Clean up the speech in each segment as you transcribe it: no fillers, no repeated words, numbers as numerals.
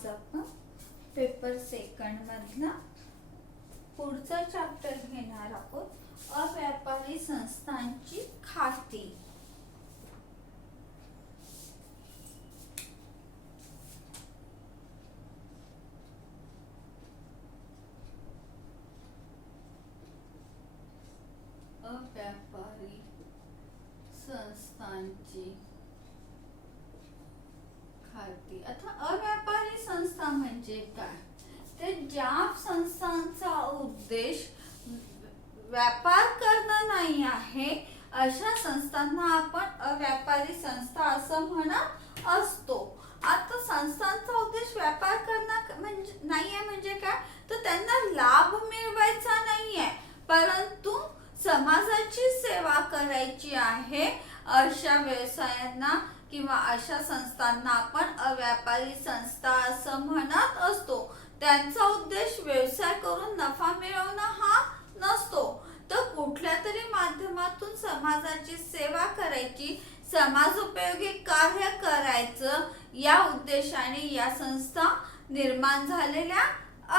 आज आपण paper second मधला पुढचा चॅप्टर घेणार आहोत, अव्यापारी संस्थांची खाती। अव्यापारी संस्थांची खाती। आता अव्यापारी संस्था म्हणजे काय? तर ज्या संस्थांचा उद्देश व्यापार करणं नाही आहे अशा संस्थांना आपण अव्यापारी संस्था असं म्हणत असतो। आता संस्थांचा उद्देश व्यापार करणं म्हणजे नाहीये म्हणजे काय? तर त्यांना लाभ मिळवायचा नाहीये, परंतु समाजाची सेवा करायची आहे। अशा व्यवसायांना किंवा अशा संस्थांना आपण अव्यापारी संस्था असं म्हणत असतो। त्यांचा उद्देश व्यवसाय करून नफा मिळवणं हा नसतो, तर कुठल्या तरी माध्यमातून समाजाची सेवा करायची, समाजोपयोगी कार्य करायचं या उद्देशाने या संस्था निर्माण झालेल्या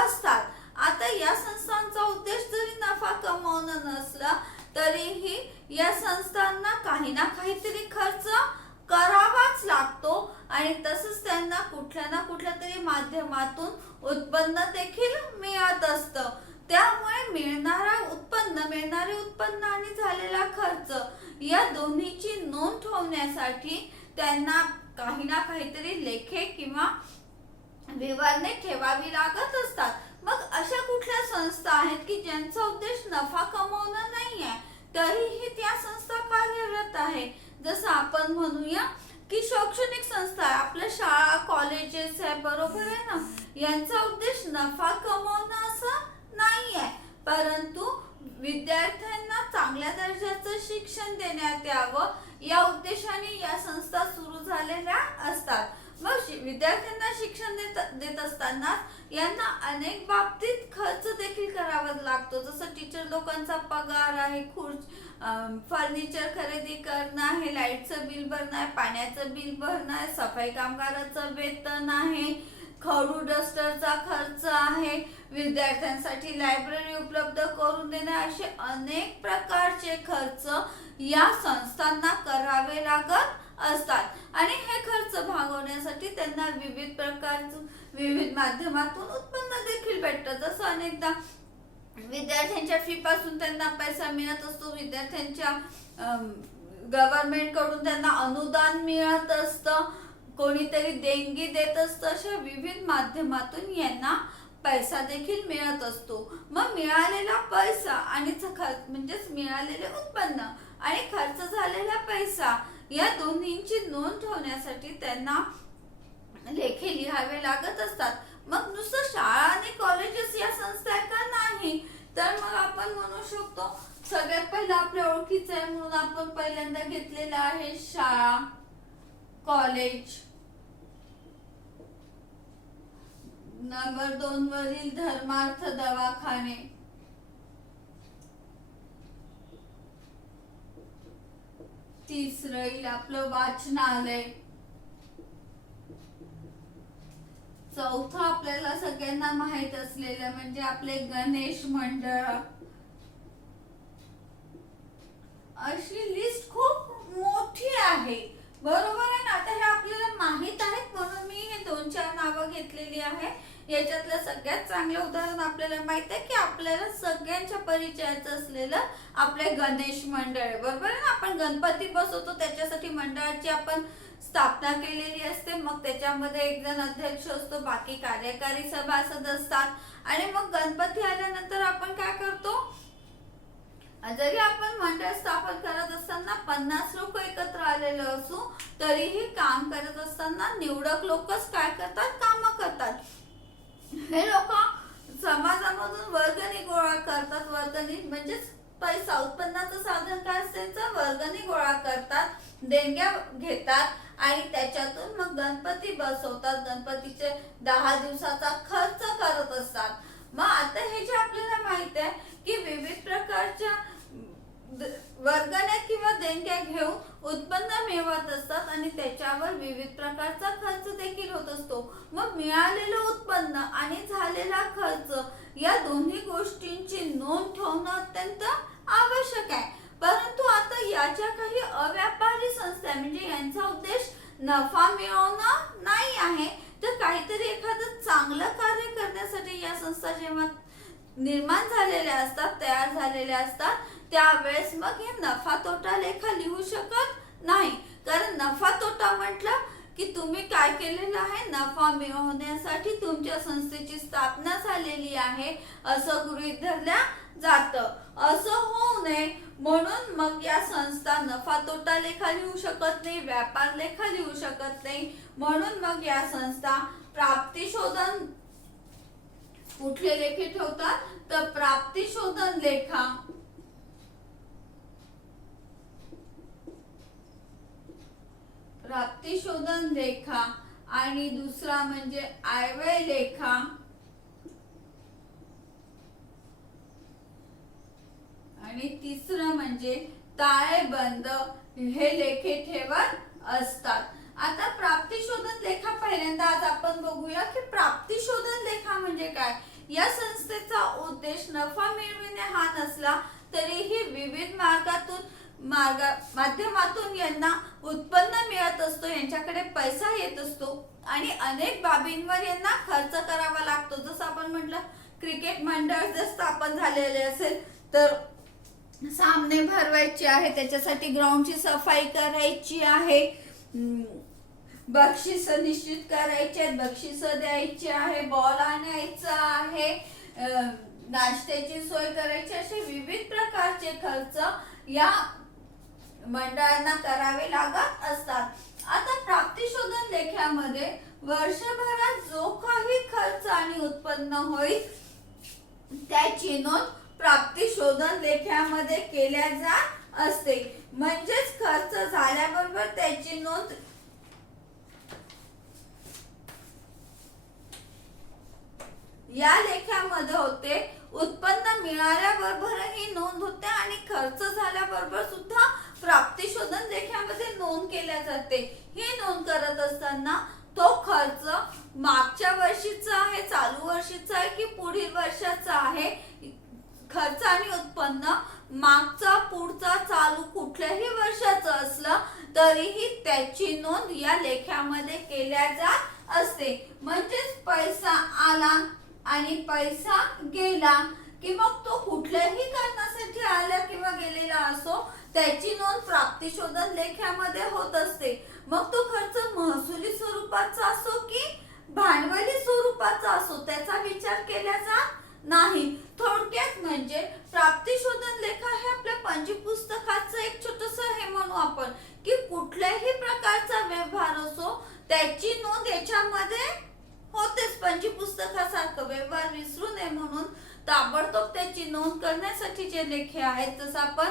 असतात। आता या संस्थांचा उद्देश जरी नफा कमवणं नसला तरीही या संस्थांना काही ना काहीतरी खर्च करावाच लागतो आणि तसंच त्यांना कुठल्या ना कुठल्या तरी माध्यमातून उत्पन्न देखील मिळत असतं। त्यामुळे मिळणारे उत्पन्न आणि झालेला खर्च या दोन्हीची नोंद ठेवण्यासाठी त्यांना काही ना काहीतरी लेखे किंवा विवरणे ठेवावी लागत असतात। मग अशा कुठल्या संस्था आहेत की ज्यांचा उद्देश नफा कमवणं नाहीये तरीही त्या संस्था कार्यरत आहे? जसं आपण म्हणूया की शैक्षणिक संस्था, आपल्या शाळा कॉलेजेस आहे, बरोबर आहे ना, यांचा उद्देश नफा कमवणं असं नाहीये, परंतु विद्यार्थ्यांना चांगल्या दर्जाचं शिक्षण देण्यात यावं या उद्देशाने या संस्था सुरू झालेल्या असतात। मग विद्यार्थ्यांना शिक्षण देत असताना यांना अनेक बाबतीत खर्च देखील करावा लागतो, जसं टीचर लोकांचा पगार आहे, फर्निचर खरेदी करणं आहे, लाईटचं बिल भरणं आहे, पाण्याचं बिल भरणं आहे, सफाई कामगाराचं वेतन आहे, खडू डस्टरचा खर्च आहे, विद्यार्थ्यांसाठी लायब्ररी उपलब्ध करून देणे, असे अनेक प्रकारचे खर्च या संस्थांना करावे लागत असतात। आणि हे खर्च भागवण्यासाठी त्यांना विविध माध्यमातून उत्पन्न देखील भेटतं। जसं अनेकदा विद्यार्थ्यांच्या फी पासून त्यांना पैसा मिळत असतो, विद्यार्थ्यांच्या गव्हर्नमेंट कडून त्यांना अनुदान मिळत असतं, कोणीतरी देणगी देत असतं, अशा विविध माध्यमातून यांना पैसा देखील मिळत असतो। मग मिळालेला पैसा आणि म्हणजेच मिळालेले उत्पन्न आणि खर्च झालेला पैसा या दोन्हींची नोंद ठेवण्यासाठी त्यांना लेखे लिहावे लागत असतात। मग नुसतं शाळा आणि कॉलेजेस या संस्था का नाही? तर मग आपण म्हणू शकतो सगळ्यात पहिला आपल्या ओळखीचं आहे म्हणून आपण पहिल्यांदा घेतलेला आहे शाळा कॉलेज। नंबर 2 वरील धर्मार्थ दवाखाने, तिसरं येईल आपलं वाचनालय, चौथं आपल्याला सगळ्यांना माहित असलेलं म्हणजे आपले गणेश मंडळ। अशी लिस्ट खूप मोठी आहे, बरोबर आहे ना। आता हे आपल्याला माहित आहेत म्हणून मी हे 2-4 नावं घेतलेली आहे। याच्यातलं सगळ्यात चांगलं उदाहरण आपल्याला माहित आहे की आपल्याला सगळ्यांच्या परिचयाचं असलेलं आपले गणेश मंडळ, बरोबर आहे ना। आपण गणपती बसवतो त्याच्यासाठी मंडळाची आपण स्थापना केलेली असते, मग त्याच्यामध्ये एक जण अध्यक्ष असतो, बाकी कार्यकारी सभासद असतात। आणि मग गणपती आल्यानंतर आपण काय करतो, जरी आपण मंडळ स्थापन करत असताना 50 लोक एकत्र आलेले असू तरीही काम करत असताना निवडक लोकच काय करतात, काम करतात। हे लोक समाजामधून वर्गणी गोळा करतात, वर्गणी म्हणजेच पैसा, उत्पन्नाचं साधन काय त्यांचं वर्गणी गोळा करतात, देणग्या घेतात आणि त्याच्यातून मग गणपती बसवतात, गणपतीचे 10 दिवसाचा खर्च करत असतात। मग आता हे जे आपल्याला माहित आहे की विविध प्रकारच्या वर्गण्या किंवा देणग्या घेऊन उत्पन्न मिळवत असतात आणि त्याच्यावर विविध प्रकारचा खर्च देखील होत असतो। मग मग मिळालेलं उत्पन्न आणि झालेला खर्च या दोन्ही गोष्टींची नोंद ठेवणं अत्यंत आवश्यक आहे. परंतु आता याच्या काही अव्यापारी संस्था म्हणजे यांचा उद्देश नफा मिळवणं नाही आहे, तर काहीतरी एखादं चांगलं कार्य करण्यासाठी या संस्था जेव्हा निर्माण झालेल्या असतात, तयार झालेल्या असतात, त्यावेळेस मग हे नफा तोटा लेखा लिहू शकत नाही. कारण नफा तोटा म्हटलं की तुम्ही काय केलेलं आहे, नफा मिळवण्यासाठी तुमच्या संस्थेची स्थापना झालेली आहे असं गृहीत धरल्या जातं. असं होऊ नये म्हणून मग या संस्था नफा तोटा लेखा लिहू शकत नाही, व्यापार लेखा लिहू शकत नाही. म्हणून मग या संस्था प्राप्तिशोधन कुठले लेखे ठेवतात, तर प्राप्तिशोधन लेखा, प्राप्तिशोधन लेखा आणि दुसरा म्हणजे आयव्यय लेखा आणि तिसरं म्हणजे ताळेबंद हे लेखे ठेवत असतात. आता प्राप्तिशोधन लेखा पहिल्यांदा आज आपण बघूया की प्राप्तिशोधन लेखा म्हणजे काय. या संस्थेचा उद्देश नफा मिळविणे हा नसला तरीही विविध माध्यमातून यांना उत्पन्न मिळत असतो, यांच्याकडे पैसा येत असतो आणि अनेक बाबींवर यांना खर्च करावा लागतो. जसं आपण म्हटलं क्रिकेट मंडळ जर स्थापन झालेले असेल तर सामने भरवायचे आहे, त्याच्यासाठी ग्राउंडची सफाई करायची आहे, बक्षीस निश्चित करायचे आहेत, बक्षीस द्यायची आहे, बॉल आणायचा आहे, नाश्त्याची सोय करायची, असे विविध प्रकारचे खर्च या मंडळांना करावे लागत असतात. आता प्राप्तिशोधन लेख्यामध्ये वर्षभरात जो काही खर्च आणि उत्पन्न होईल त्याची नोंद प्राप्तिशोधन लेख्यामध्ये केल्या जात असते. म्हणजेच खर्च झाल्याबरोबर त्याची नोंद या लेख्यामध्ये होते, उत्पन्न मिळाल्याबरोबरही नोंद होते आणि खर्च झाल्याबरोबर सुद्धा प्राप्तिशोधन लेख्यामध्ये नोंद केल्या जाते. ही नोंद करत असताना तो खर्च मागच्या वर्षीचा आहे, चालू वर्षीचा आहे की पुढील वर्षाचा आहे, खर्च आणि उत्पन्न मागचा, पुढचा, चालू कुठल्याही वर्षाचं असलं तरीही त्याची नोंद या लेख्यामध्ये केल्या जात असते. म्हणजेच पैसा आला आणि पैसा गेला की मग तो कुठल्याही कारणासाठी आला किंवा गेलेला असो त्याची नोंद प्राप्तिशोधन लेख्यामध्ये होत असते. मग तो खर्च महसुली स्वरूपाचा असो की भांडवली स्वरूपाचा असो त्याचा विचार केला जात नाही. थोडक्यात म्हणजे प्राप्तिशोधन लेखा हे आपल्या पंचपुस्तकाचं एक छोटंसं हे म्हणू आपण की कुठल्याही प्रकारचा व्यवहार असो त्याची नोंद याच्यामध्ये होतेच. पंचपुस्तकासारखं व्यवहार विसरू नये म्हणून ताबडतोब त्याची नोंद करण्यासाठी जे लेखे आहेत, जसं आपण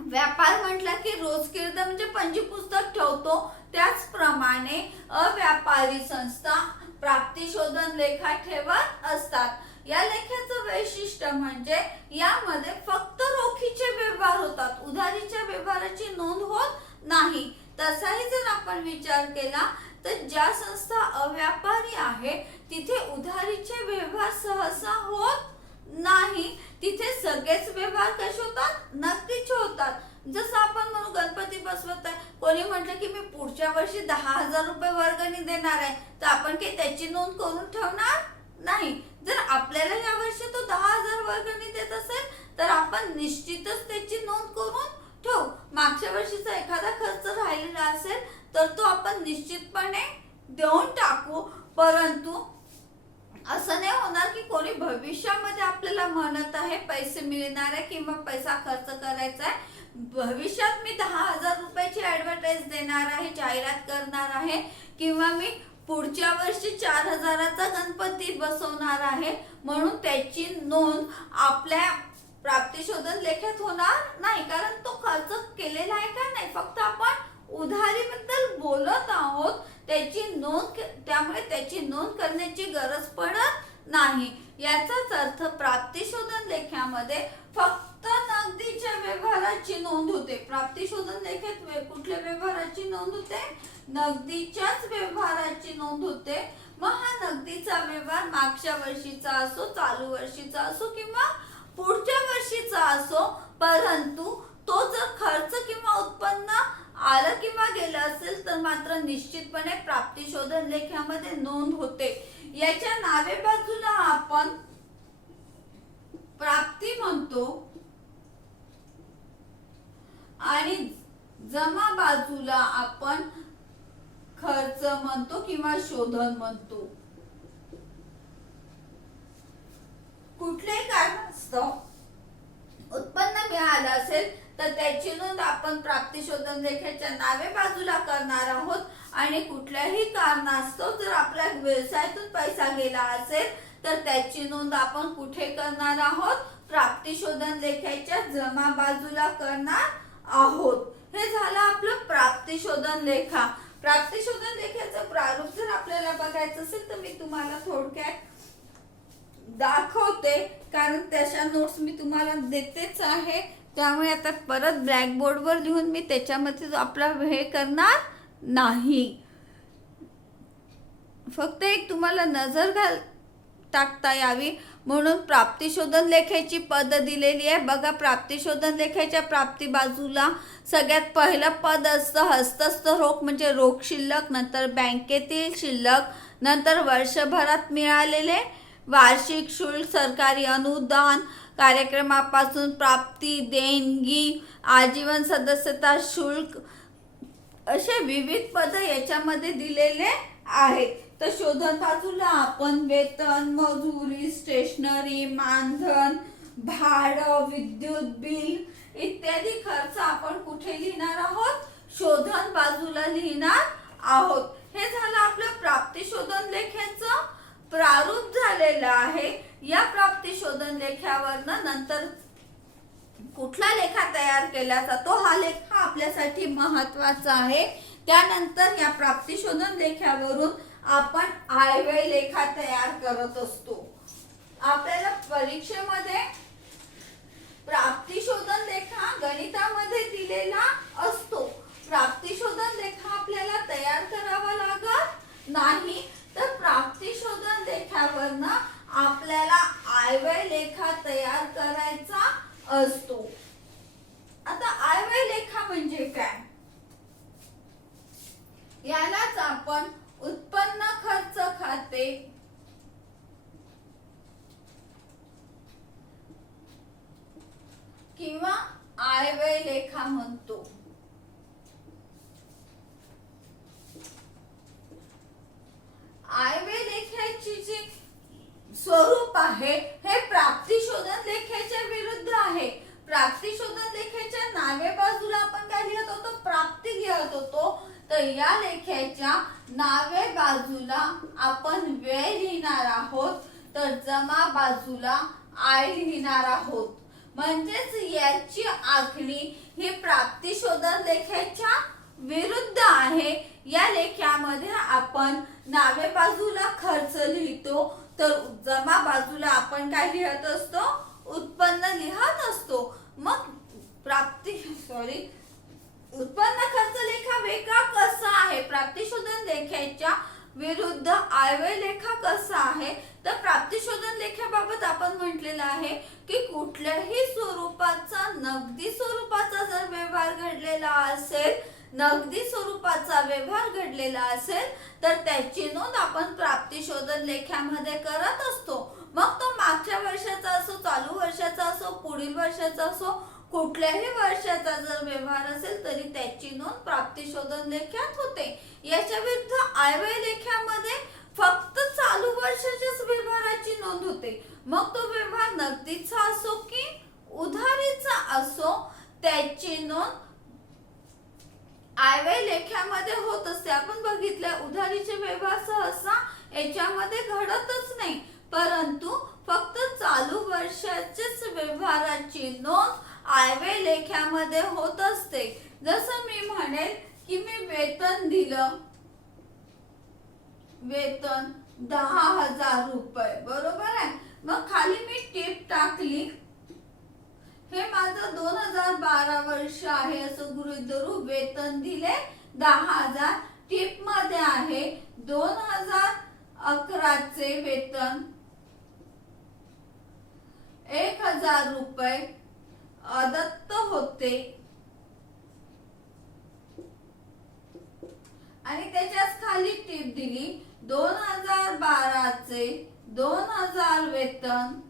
व्यापार म्हटला की रोजकिर्द म्हणजे पंचपुस्तक ठेवतो, त्याचप्रमाणे अव्यापारी संस्था प्राप्तिशोधन लेखा ठेवत असतात. या लेख्याचं वैशिष्ट्य म्हणजे यामध्ये फक्त रोखीचे व्यवहार होतात, उधारीच्या व्यवहाराची नोंद होत नाही. तसाही जर आपण विचार केला तर ज्या संस्था अव्यापारी आहे तिथे उधारीचे व्यवहार सहसा होत नाही, तिथे सगळेच व्यवहार कसे होतात, नगदीचे होतात. जसं आपण म्हणू गणपती बसवत आहे, कोणी म्हटलं की मी पुढच्या वर्षी 10,000 रुपये वर्गणी देणार आहे, तर आपण काही त्याची नोंद करून ठेवणार नाही. जर आपल्याला या वर्षी तो 10,000 वर्गणी देत असेल तर आपण निश्चितच त्याची नोंद करून ठेवू. मागच्या वर्षीचा एखादा खर्च राहिलेला असेल तर तो आपण निश्चितपणे देऊन टाकू. परंतु असं नाही होणार की कोणी भविष्यामध्ये आपल्याला म्हणत आहे पैसे मिळणार आहे किंवा पैसा खर्च करायचा आहे, भविष्यात मी 10,000 रुपयाची ऍडव्हर्टाइज देणार आहे, जाहिरात करणार आहे किंवा मी पुढच्या वर्षी 4,000चा गणपती बसवणार आहे म्हणून त्याची नोंद आपल्या प्राप्तिशोधन लेख्यात होणार नाही. कारण तो खर्च केलेला आहे का नाही, फक्त आपण उधारीबद्दल बोलत आहोत, त्याची नोंद, त्यामुळे त्याची नोंद करण्याची गरज पडत नाही. याचाच अर्थ प्राप्तिशोधन लेख्यामध्ये फक्त न नगदीच्या व्यवहाराची नोंद होते. प्राप्ती शोधन लेख्यात कुठल्या व्यवहाराची नोंद होते? नगदीच्याच व्यवहाराची नोंद होते. मग हा नगदीचा व्यवहार मागच्या वर्षीचा असो, चालू वर्षीचा असो किंवा पुढच्या वर्षीचा असो, परंतु तो जर खर्च किंवा उत्पन्न आलं किंवा गेलं असेल तर मात्र निश्चितपणे प्राप्ती शोधन लेख्यामध्ये नोंद होते. याच्या नावे बाजूला आपण प्राप्ती म्हणतो आणि जमा बाजूला आपण खर्च म्हणतो किंवा शोधन म्हणतो. कुठल्याही कारणास्तव उत्पन्न मिळालं असेल तर त्याची नोंद आपण प्राप्ती शोधन लेख्याच्या नावे बाजूला करणार आहोत आणि कुठल्याही कारणास्तव जर आपल्या व्यवसायातून पैसा गेला असेल तर त्याची नोंद आपण कुठे करणार आहोत? प्राप्ती शोधन लेख्याच्या जमा बाजूला करणार आहोत. हे झालं आपलं प्राप्ती शोधन लेखा. प्राप्ती शोधन लेख्याचं प्रारूप जर आपल्याला बघायचं असेल तर मी तुम्हाला थोडक्यात दाखवते, कारण त्याच्या नोट्स मी तुम्हाला देतेच आहे. त्यामुळे आता परत ब्लॅकबोर्डवर लिहून मी त्याच्यामध्ये आपला हे करणार नाही. फक्त एक तुम्हाला नजर टाकता यावी म्हणून प्राप्ती शोधन लेख्याची पद दिलेली आहे. बघा, प्राप्ती शोधन लेख्याच्या प्राप्ती बाजूला सगळ्यात पहिलं पद असतं हस्तस्थ रोख म्हणजे रोख शिल्लक, नंतर बँकेतील शिल्लक, नंतर वर्षभरात मिळालेले वार्षिक शुल्क, सरकारी अनुदान, कार्यक्रमापासून प्राप्ती, देणगी, आजीवन सदस्यता शुल्क, असे विविध पद याच्यामध्ये दिलेले आहेत. तर शोधन बाजूला आपण वेतन, मजुरी, स्टेशनरी, मानधन, भाडं, विद्युत बिल इत्यादी खर्च आपण कुठे लिहिणार आहोत? शोधन बाजूला लिहिणार आहोत. हे झालं आपलं प्राप्ती शोधन लेख्याचं प्रारूप झालेलं आहे. या प्राप्ती शोधन लेख्यावरनं नंतर कुठला लेखा तयार केला जातो हा लेखा आपल्यासाठी महत्वाचा आहे. त्यानंतर या प्राप्ती शोधन लेख्यावरून आपण आयव्यय लेखा तयार करत असतो. आपल्याला परीक्षेमध्ये प्राप्ती शोधन लेखा गणितामध्ये दिलेला असतो. प्राप्ती शोधन लेखा आपल्याला तयार करावा लागत नाही, तर प्राप्ती शोधन लेख्यावरनं आपल्याला आयव्यय लेखा तयार करायचा असतो. आता आयव्यय लेखा म्हणजे काय? यालाच आपण उत्पन्न खर्च खाते किंवा आयव्यय लेखा म्हणतो. आयव्यय लेख्याची जी स्वरूप आहे हे प्राप्ती शोधन लेख्याच्या विरुद्ध आहे. प्राप्ती शोधन लेख्याच्या नावे बाजूला आपण काय लिहित होतो? प्राप्ती लिहित होतो. तर या लेख्याच्या नावे बाजूला आपण व्यय लिहिणार आहोत, तर जमा बाजूला आय लिहिणार आहोत. म्हणजेच याची आखणी ही प्राप्ती शोधन लेख्याच्या विरुद्ध आहे. या लेख्यामध्ये आपण नावे बाजूला खर्च लिहितो, तर जमा बाजूला आपण काय लिहत असतो? उत्पन्न लिहत असतो. मग उत्पन्न खर्च लेखा वेगळा कसा आहे? प्राप्ती शोधन लेख्याच्या विरुद्ध आयव्यय लेखा कसा आहे? तर प्राप्ती शोधन लेख्याबाबत आपण म्हटलेलं आहे की कुठल्याही स्वरूपाचा नगदी स्वरूपाचा जर व्यवहार घडलेला असेल, नगदी स्वरूपाचा व्यवहार घडलेला असेल तर त्याची नोंद आपण प्राप्ती शोधन लेख्यामध्ये करत असतो. मग तो मागच्या वर्षाचा असो, चालू वर्षाचा असो, पुढील वर्षाचा असो, कुठल्याही वर्षाचा जर व्यवहार असेल तरी त्याची नोंद प्राप्ती शोधन लेख्यात होते. याच्या विरुद्ध आयव्यय लेख्यामध्ये फक्त चालू वर्षाच्याच व्यवहाराची नोंद होते. मग तो व्यवहार नगदीचा असो की उधारीचा असो, त्याची नोंद आयव्यय लेख्यामध्ये होत असते. आपण बघितलं उधारीचे व्यवहार सहसा याच्यामध्ये घडतच नाही, परंतु फक्त चालू वर्षाच्याच व्यवहाराची नोंद आयव्यय लेख्यामध्ये होत असते. जसं मी म्हणेल की मी वेतन दिलं, वेतन 10,000 रुपये, बरोबर आहे. मग खाली मी टिप टाकली हे माझं 2012 वर्ष आहे असं गृहीत धरू. वेतन दिले 10,000. टिप मध्ये आहे 2011 चे वेतन 1,000 रुपये अदत्त होते आणि त्याच्याच खाली टिप दिली 2012 चे 2,000 वेतन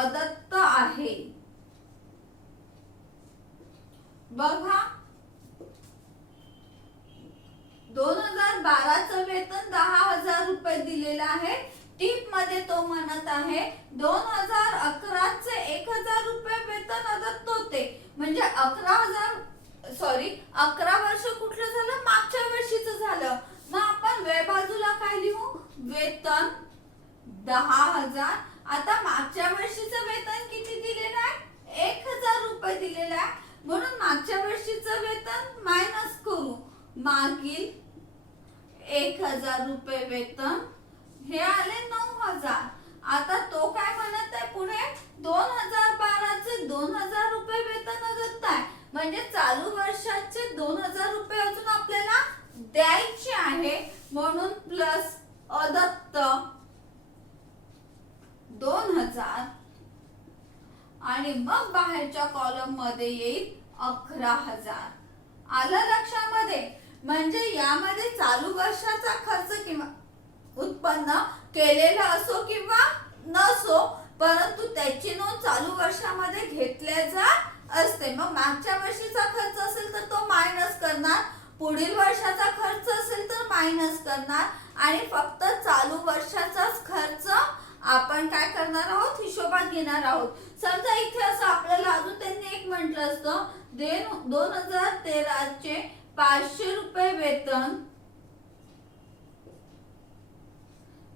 अदत्त आहे. बघा 2012 चं वेतन 10,000 रुपये दिलेलं आहे. टिप मध्ये तो म्हणत आहे 2011 चे 1,000 रुपये वेतन अदत्त होते. म्हणजे 11 वर्ष कुठलं झालं, मागच्या वर्षीचं झालं. मग आपण वे बाजूला काय लिहू, वेतन 10,000. आता मागच्या वर्षीचं वेतन किती दिलेलं आहे, 1,000 रुपये दिलेलं आहे. म्हणून मागच्या वर्षीचं वेतन मायनस करू. मागील 1,000 रुपये वेतन हे आले 9,000. आता तो काय म्हणत आहे पुढे 2012 चे 2,000 रुपये वेतन अदत्त आहे. म्हणजे चालू वर्षाचे 2,000 रुपये अजून आपल्याला द्यायचे आहे. म्हणून प्लस अदत्त 2,000 आणि मग बाहेरच्या कॉलम मध्ये येईल 11,000. आलं लक्षामध्ये. म्हणजे यामध्ये चालू वर्षाचा खर्च किंवा उत्पन्न केलेलं असो किंवा नसो, परंतु त्याची नोंद चालू वर्षामध्ये घेतल्या जात असते. मग मागच्या वर्षीचा खर्च असेल तर तो मायनस करणार, पुढील वर्षाचा खर्च असेल तर मायनस करणार आणि फक्त चालू वर्षाचाच खर्च आपण काय करणार आहोत, हिशोबात घेणार आहोत. समजा इथे असं आपल्याला अजून त्यांनी एक म्हटलं असतं 2013 चे 500 रुपये वेतन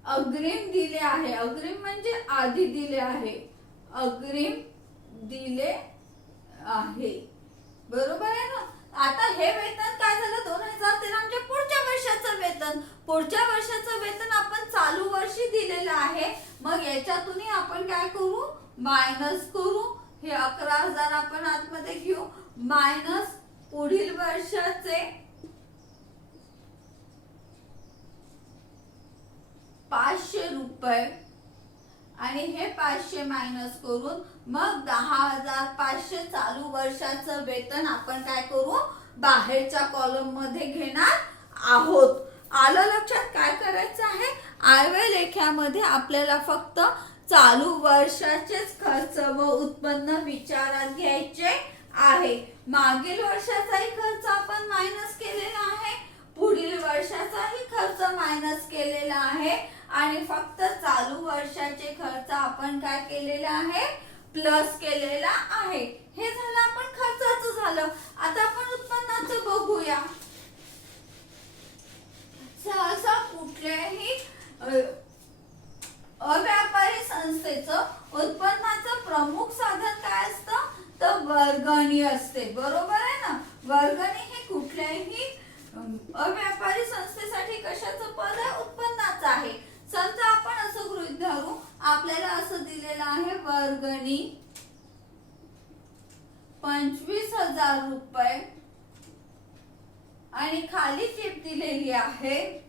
अग्रिम दिले आहे. अग्रिम म्हणजे आधी दिले आहे, अग्रिम दिले आहे. बरोबर आहे ना. आता हे वेतन काय झालं, 2013 म्हणजे पुढच्या वर्षाचं वेतन. पुढच्या वर्षाचं वेतन आपण चालू वर्षी दिलेलं आहे. मग याच्यातूनही आपण काय करू, मायनस करू. हे 11,000 आपण आतमध्ये घेऊ, मायनस पुढील वर्षाचे 500 रुपये आणि हे 500 मायनस करून मग 10,500 चालू वर्षाचं वेतन आपण काय करू, बाहेरच्या कॉलम मध्ये घेणार आहोत. आलं लक्षात. काय करायचं आहे, आडव्या लेख्यामध्ये आपल्याला फक्त चालू वर्षाचेच खर्च व उत्पन्न विचारात घ्यायचे आहे. मागील वर्षाचाही खर्च आपण मायनस केलेला आहे, पुढील वर्षाचाही खर्च मायनस केलेला आहे आणि फक्त चालू वर्षाचे खर्च आपण काय केलेला आहे, प्लस केलेला आहे. हे झालं आपण खर्चाचं झालं. आता आपण उत्पन्नाचं बघूया. सहसा कुठल्याही अव्यापारी संस्थेचं उत्पन्नाचं प्रमुख साधन काय असतं, तर वर्गणी असते. बरोबर आहे ना. वर्गणी हे कुठल्याही अव्यापारी संस्थेसाठी कशाचं पद आहे, उत्पन्नाचं आहे. समजा आपण असं गृहीत धरू, आपल्याला असं दिलेलं आहे वर्गणी 25,000 रुपये आणि खाली टिप दिलेली आहे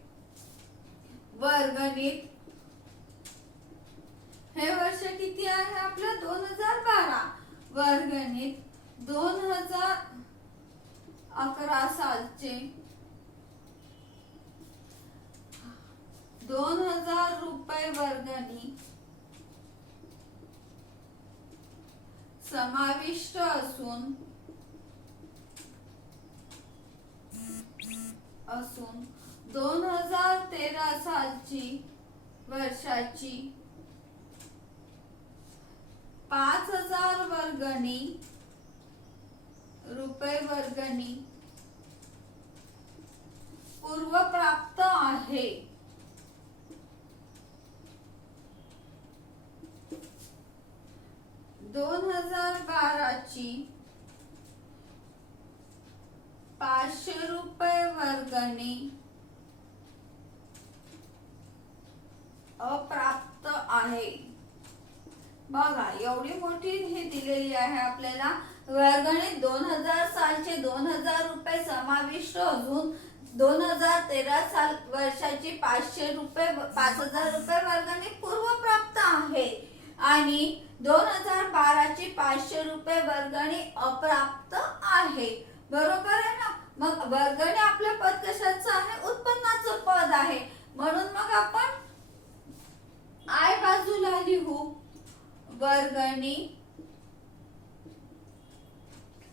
वर्गणीत. हे वर्ष किती आहे आपलं, 2012. वर्गणीत 2011 सालचे 2,000 रुपये वर्गणी समाविष्ट असून 2013 सालची वर्षाची 5,000 रुपये वर्गणी पूर्वप्राप्त आहे. 2012 ची 500 रुपये वर्गणी अप्राप्त आहे. बघा एवढी मोठी हे दिलेली आहे आपल्याला. वर्गणीत 2000 सालचे 2000 रुपये समाविष्ट असून 2013 साल वर्षाची 500 रुपये 5000 रुपये वर्गणी पूर्वप्राप्त आहे आणि 2012 ची 500 रुपये वर्गणी अप्राप्त आहे. बरोबर आहे ना. मग वर्गणी आपलं पद कशाचं आहे? उत्पन्नाचं पद आहे. म्हणून मग आपण आय बाजूला लिहू. वर्गणी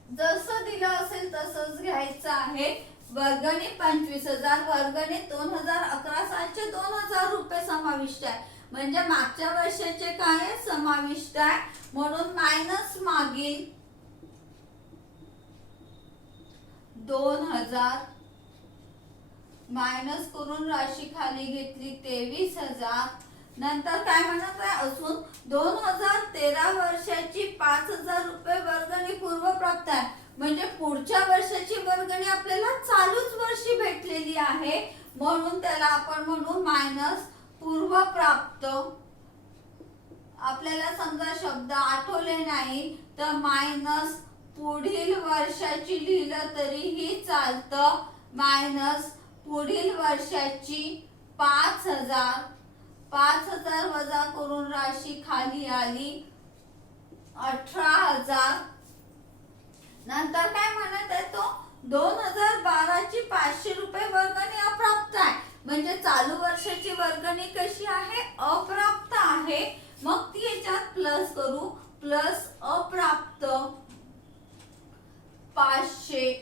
जसं दिलं असेल तसंच घ्यायचं आहे. वर्गणी 25,000, वर्गणी 2011 सालचे 2000 रुपये समाविष्ट आहे. म्हणजे मागच्या वर्षाचे काय समाविष्ट आहे, म्हणून मायनस मागील 2000 मायनस करून राशी खाली घेतली 23,000. नंतर काय म्हणत आहे असून 2013 वर्षाची 5000 रुपये वर्गणी पूर्वप्राप्त आहे. म्हणजे पुढच्या वर्षाची वर्गणी आपल्याला चालूच वर्षी भेटलेली आहे, म्हणून त्याला आपण म्हणू मायनस पूर्वप्राप्त. आपल्याला समजा शब्द आठवले नाही तर मायनस पुढील वर्षाची लिहिलं तरीही चालतं. मायनस पुढील वर्षाची 5000 5000 वजा करून राशी खाली आली 18,000. नंतर काय म्हणत आहे तो 2012 ची 500 रुपये वर्गणी अप्राप्त आहे. म्हणजे चालू वर्षाची वर्गणी कशी आहे? अप्राप्त आहे. मग ती याच्यात प्लस करू. प्लस अप्राप्त 500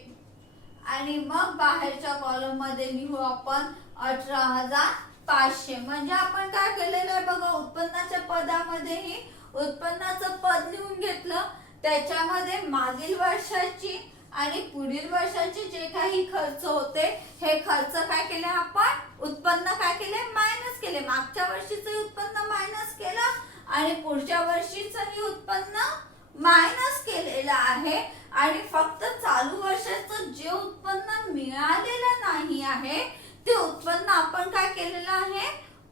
आणि मग बाहेरच्या कॉलम मध्ये लिहू आपण 18,500. म्हणजे आपण काय केलेलं आहे बघा, उत्पन्नाच्या पदामध्येही उत्पन्नाचं पद लिहून घेतलं. त्याच्यामध्ये मागील वर्षाची आणि पुढील वर्षाचे जे काही खर्च होते हे खर्च काय केले आपण? उत्पन्न काय केले? मायनस केले. मागच्या वर्षीचं उत्पन्न मायनस केलं आणि पुढच्या वर्षीचंही उत्पन्न मायनस केलेलं आहे. आणि फक्त चालू वर्षाचं जे उत्पन्न मिळालेलं नाही आहे ते उत्पन्न आपण काय केलेलं आहे?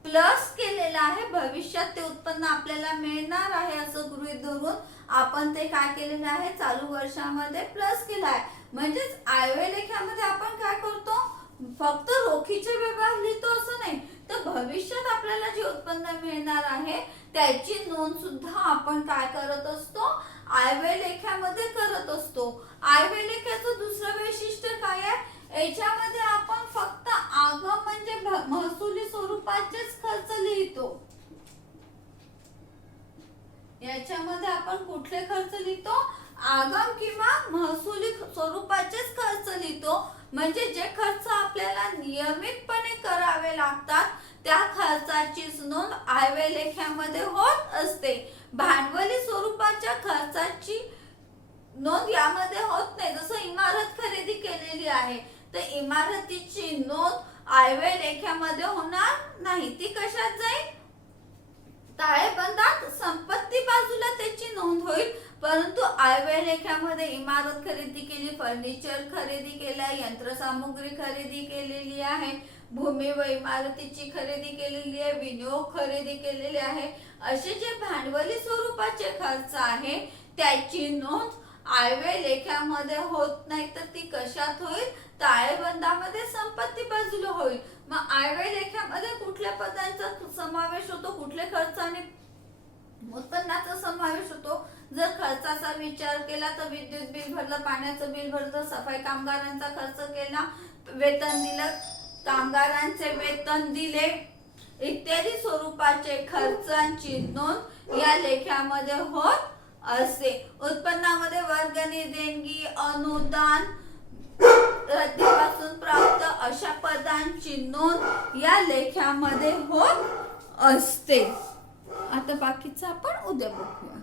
प्लस केलेलं आहे. भविष्यात ते उत्पन्न आपल्याला मिळणार आहे असं गृहीत धरून आपण ते काय केलेलं आहे? चालू वर्षामध्ये प्लस केलं आहे. म्हणजेच आयव्यय लेख्यामध्ये आपण काय करतो? फक्त रोखीचे व्यवहार लिहितो असं नाही, तर भविष्यात आपल्याला जे उत्पन्न मिळणार आहे त्याची नोंद सुद्धा आपण काय करत असतो? आयव्यय लेख्यामध्ये करत असतो. आयव्यय लेख्याचं दुसरं वैशिष्ट्य काय आहे? याच्यामध्ये आपण फक्त आगम म्हणजे महसुली स्वरूपाचेच खर्च लिहितो. याच्यामध्ये आपण कुठले खर्च लिहितो? आगम किंवा महसुली स्वरूपाचेच खर्च लिहितो. म्हणजे जे खर्च आपल्याला नियमितपणे करावे लागतात त्या खर्चाचीच नोंद आयव्यय लेख्यामध्ये होत असते. भांडवली स्वरूपाच्या खर्चाची नोंद यामध्ये होत नाही. जसं इमारत खरेदी केलेली आहे तर इमारतीची नोंद आयव्यय लेख्यामध्ये होणार नाही. ती कशात जाईल? ताळेबंदात संपत्ती बाजूला त्याची नोंद होईल. परंतु आयव्यय लेख्यामध्ये इमारत खरेदी केली, फर्निचर खरेदी केला, यंत्रसामुग्री खरेदी केलेली आहे, भूमी व इमारतीची खरेदी केलेली आहे, विनियोग खरेदी केलेली आहे, असे जे भांडवली स्वरूपाचे खर्च आहे त्याची नोंद आयव्यय लेख्यामध्ये होत नाही. तर ती कशात होईल? ताळेबंदामध्ये संपत्ती बाजूला होईल. मग आयव्यय लेख्यामध्ये कुठल्या पदांचा समावेश होतो? कुठले खर्च आणि उत्पन्नाचा समावेश होतो? जर खर्चाचा विचार केला तर विद्युत बिल भरलं, पाण्याचं बिल भरलं, सफाई कामगारांचा खर्च केला, वेतन दिलं, कामगारांचे वेतन दिले इत्यादी स्वरूपाचे खर्चांची नोंद या लेख्यामध्ये होत असते. उत्पन्नामध्ये वर्गणी, देणगी, अनुदान, रद्दीपासून प्राप्त अशा पदांची नोंद या लेख्यामध्ये होत असते. आता बाकीचं आपण उद्या बघूया.